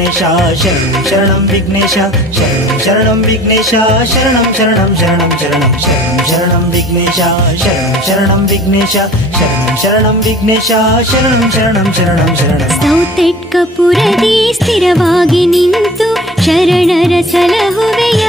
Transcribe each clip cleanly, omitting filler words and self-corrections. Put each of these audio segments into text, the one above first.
विघ्नेश शरणं शरणं विघ्नेश शरणं शरणं विघ्नेश शरणं शरणं शरणं शरणं शरणं शरणं विघ्नेश शरणं शरणं विघ्नेश शरणं शरणं विघ्नेश शरणं शरणं शरणं शरणं ಸೌತೆಟ್ಕಪುರದಿ ಸ್ಥಿರವಾಗಿ ನಿಂತು ಶರಣರ ಸಲಹುವೆಯ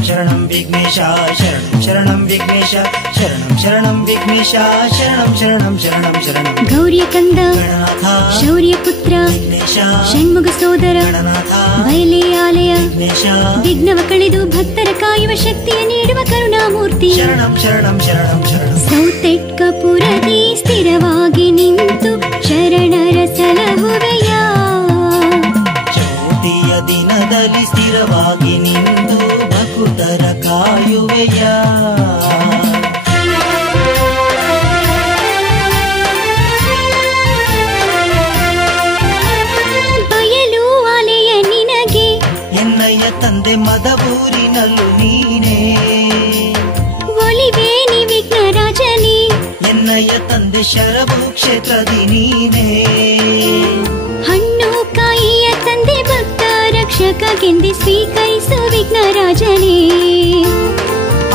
शरणं विघ्नेश शरणं शरणं विघ्नेश शरणं शरणं विघ्नेश शरणं शरणं शरणं शरणं ಗೌರಿಯಕಂದ गणनाथ ಶೌರ್ಯಪುತ್ರ विघ्नेश ಷಣ್ಮುಗ ಸೋದರ गणनाथ ಬಯಲೆ ಆಲಯ विघ्नेश ವಿಘ್ನವ ಕಳೆದು ಭಕ್ತರ ಕಾಯುವ ಶಕ್ತಿಯ ನೀಡುವ ಕರುಣಾಮೂರ್ತಿ शरणं शरणं शरणं शरणं ಸೌತೆಟ್ಕಪುರದಿ ಸ್ಥಿರವಾಗಿ ನಿಂತು ಶರಣರ ಸಲಹುವೆಯ ಜ್ಯೋತಿಯ ದಿನದಲ್ಲಿ ಸ್ಥಿರವಾಗಿ ನಿಂತು ಭಕ್ತರ ಕಾಯುವೆಯ ಬಯಲು ಆಲೆಯ ನಿನಗೆ ಎನ್ನಯ್ಯ ತಂದೆ ಮದಬೂರಿನಲ್ಲೂ ನೀನೇ ಒಲಿವೆ ನಿ ವಿಘ್ನರಾಜನೇ ಎನ್ನಯ್ಯ ತಂದೆ ಶರಭು ಕ್ಷೇತ್ರದಿ ನೀನೇ ಹಣ್ಣು ಕಾಯಿಯ ತಂದೆ ಭಕ್ತ ರಕ್ಷಕಗೆಂದು ಸ್ವೀಕರಿಸು ವಿಘ್ನರಾಜನೇ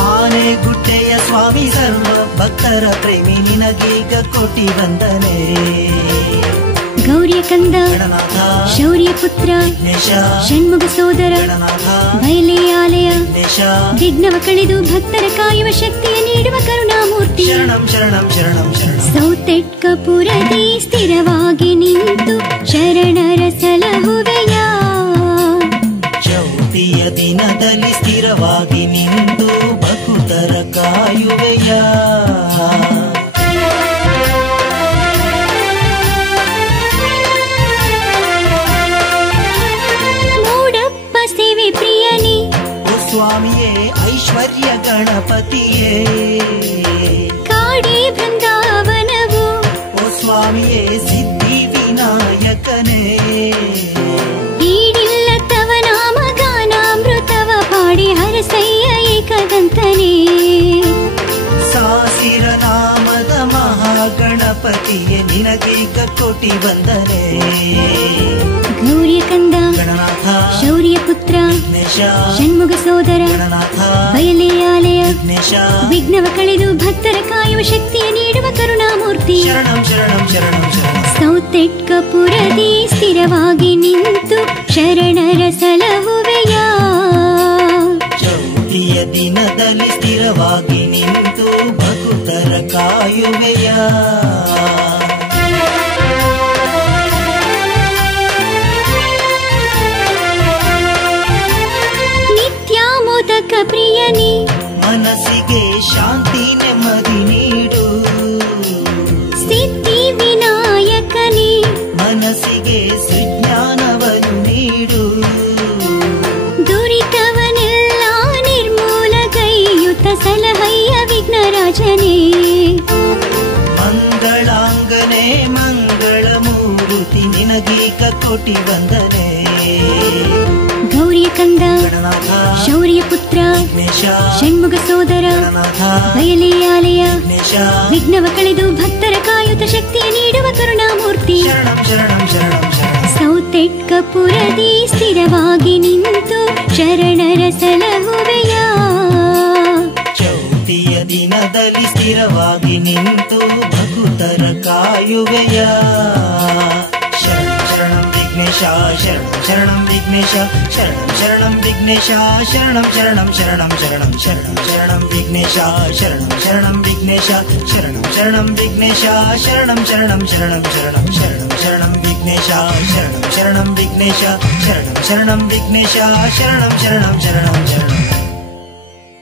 ಆನೆ ಗುಡ್ಡೆಯ ಸ್ವಾಮಿ ಸರ್ವ ಭಕ್ತರ ಪ್ರೇಮಿ ನಿನಗೀಗ ಕೋಟಿ ವಂದನೆ ಗೌರಿಯಕಂದ ಗಣನಾಥ ಶೌರ್ಯಪುತ್ರ ವಿಘ್ನೇಶ ಷಣ್ಮುಗ ಸೋದರ ಗಣನಾಥ ಬಯಲೆ ಆಲಯ ವಿಘ್ನೇಶ ವಿಘ್ನವ ಕಳೆದು ಭಕ್ತರ ಕಾಯುವ ಶಕ್ತಿಯ ನೀಡುವ ಕರುಣಾಮೂರ್ತಿ ಶರಣಂ ಶರಣಂ ಶರಣಂ ಶರಣಂ ಸೌತೆಟ್ಕಪುರದಿ ಸ್ಥಿರವಾಗಿ ನಿಂತು ಶರಣರ ಸಲಹುವೆಯ ಜ್ಯೋತಿಯ ದಿನದಲ್ಲಿ ಸ್ಥಿರವಾಗಿ ನಿಂತು ಭಕ್ತರ ಕಾಯುವೆಯ ಮೂಡಪ್ಪ ಸೇವೆ ಪ್ರಿಯನೇ ಓ ಸ್ವಾಮಿಯೇ ಐಶ್ವರ್ಯ ಗಣಪತಿಯೇ ಕಾಡಿ ಬೃಂದಾವನವು ಓ ಸ್ವಾಮಿಯೇ ಸಿದ್ಧಿ ವಿನಾಯಕನೇ ಈಡಿಲ್ಲತವ ನಾಮ ಗಾನಾಮೃತವ ಪಾಡಿ ಹರಸಯ್ಯ ಏಕದಂತನೇ ಸಾಸಿರ ನಾಮದ ಮಹಾಗಣಪತಿಯೇ ನಿನಗೀಗ ಕೋಟಿ ವಂದನೆ ಗೌರಿಯಕಂದ ಗಣನಾಥ ಶೌರ್ಯಪುತ್ರ ವಿಘ್ನೇಶ ಷಣ್ಮುಗ ಸೋದರ ಗಣನಾಥ ಬಯಲೆ ಆಲಯ ವಿಘ್ನೇಶ ವಿಘ್ನವ ಕಳೆದು ಭಕ್ತರ ಕಾಯುವ ಶಕ್ತಿಯ ನೀಡುವ ಕರುಣಾಮೂರ್ತಿ ಶರಣಂ ಶರಣಂ ಶರಣಂ ಶರಣಂ ಸೌತೆಟ್ಕಪುರದಿ ಸ್ಥಿರವಾಗಿ ನಿಂತು ಶರಣರ ಸಲಹುವೆಯ ಜ್ಯೋತಿಯ ದಿನದಲ್ಲಿ ಸ್ಥಿರವಾಗಿ ನಿಂತು ಭಕ್ತರ ಕಾಯುವೆಯ ನಿತ್ಯ ಮೋದಕ ಪ್ರಿಯನೇ ಮನಸ್ಸಿಗೆ ಶಾಂತಿ ನೆಮ್ಮದಿ ನೀಡು ಸಿದ್ಧಿ ವಿನಾಯಕನೇ ಮನಸ್ಸಿಗೆ ಸುಜ್ಞಾನವನ್ನು ನೀಡು ದುರಿತವನೆಲ್ಲ ನಿರ್ಮೂಲಗೈಯುತ ಸಲಹಯ್ಯ ವಿಘ್ನರಾಜನೇ ಮಂಗಳಾಂಗನೆ ಮಂಗಳ ಮೂರ್ತಿ ನಿನಗೀಗ ಕೋಟಿ ವಂದನೆ ಗೌರಿಯಕಂದ ಗಣನಾಥ ಶೌರ್ಯಪುತ್ರ ವಿಘ್ನೇಶ ಷಣ್ಮುಗ ಸೋದರ ಗಣನಾಥ ಬಯಲೆ ಆಲಯ ವಿಘ್ನೇಶ ವಿಘ್ನವ ಕಳೆದು ಭಕ್ತರ ಕಾಯುತ ಶಕ್ತಿಯ ನೀಡುವ ಕರುಣಾಮೂರ್ತಿ ಶರಣಂ ಶರಣಂ ಶರಣಂ ಶರಣಂ ಸೌತೆಟ್ಕಪುರದಿ ಸ್ಥಿರವಾಗಿ ನಿಂತು ಶರಣರ ಸಲಹುವೆಯ ಜ್ಯೋತಿಯ ದಿನದಲ್ಲಿ ಸ್ಥಿರವಾಗಿ ನಿಂತು ಭಕ್ತರ ಕಾಯುವೆಯ ಶರಣಂ ಶರಣಂ ವಿಘ್ನೇಶ ಶರಣಂ ಶರಣಂ ವಿಘ್ನೇಶ ಶರಣಂ ಶರಣಂ ವಿಘ್ನೇಶ ಶರಣಂ ಶರಣಂ ಶರಣಂ ಶರಣಂ ಶರಣಂ ಶರಣಂ ವಿಘ್ನೇಶ ಶರಣಂ ಶರಣಂ ವಿಘ್ನೇಶ ಶರಣಂ ಶರಣಂ ವಿಘ್ನೇಶ ಶರಣಂ ಶರಣಂ ಶರಣಂ ಶರಣಂ ಶರಣಂ ಶರಣಂ ವಿಘ್ನೇಶ ಶರಣಂ ಶರಣಂ ವಿಘ್ನೇಶ ಶರಣಂ ಶರಣಂ ವಿಘ್ನೇಶ ಶರಣಂ ಶರಣಂ ಶರಣಂ ಶರಣಂ